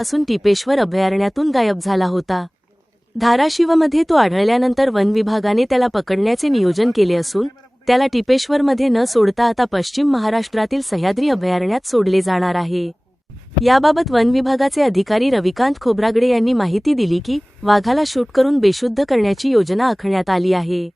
असून टिपेश्वर अभयारण्यातून गायब झाला होता. धाराशिवमध्ये तो आढळल्यानंतर वन विभागाने त्याला पकडण्याचे नियोजन केले असून त्याला टिपेश्वरमध्ये न सोडता आता पश्चिम महाराष्ट्रातील सह्याद्री अभयारण्यात सोडले जाणार आहे. याबाबत वन विभागाचे अधिकारी रविकांत खोब्रागडे यांनी माहिती दिली की वाघाला शूट करून बेशुद्ध करण्याची योजना आखण्यात आली आहे.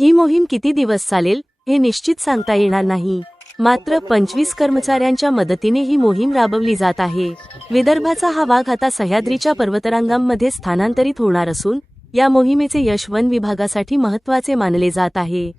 ही मोहीम किती दिवस चालेल हे निश्चित सांगता येणार नाही. मात्र पंचवीस कर्मचाऱ्यांच्या मदतीने ही मोहीम राबवली जात आहे. विदर्भाचा हा वाघ आता सह्याद्रीच्या पर्वतरांगांमध्ये स्थानांतरित होणार असून या मोहिमेचे यश वन विभागासाठी महत्त्वाचे मानले जात आहे.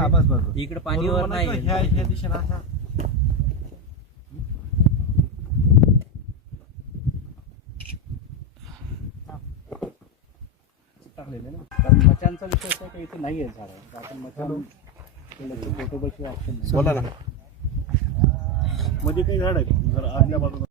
हा बस बस बस. इकडे पाणीवर बरोबर नाही ह्या ह्या दिशेला असा टाकलेले ना. कारण मचांचा विषय असा आहे का इथे नाही आहे झाड. आपण मचान फोटोबशी ऑप्शन बोला ना. मध्ये काही झाड आहे? जरा आतल्या बाजूला.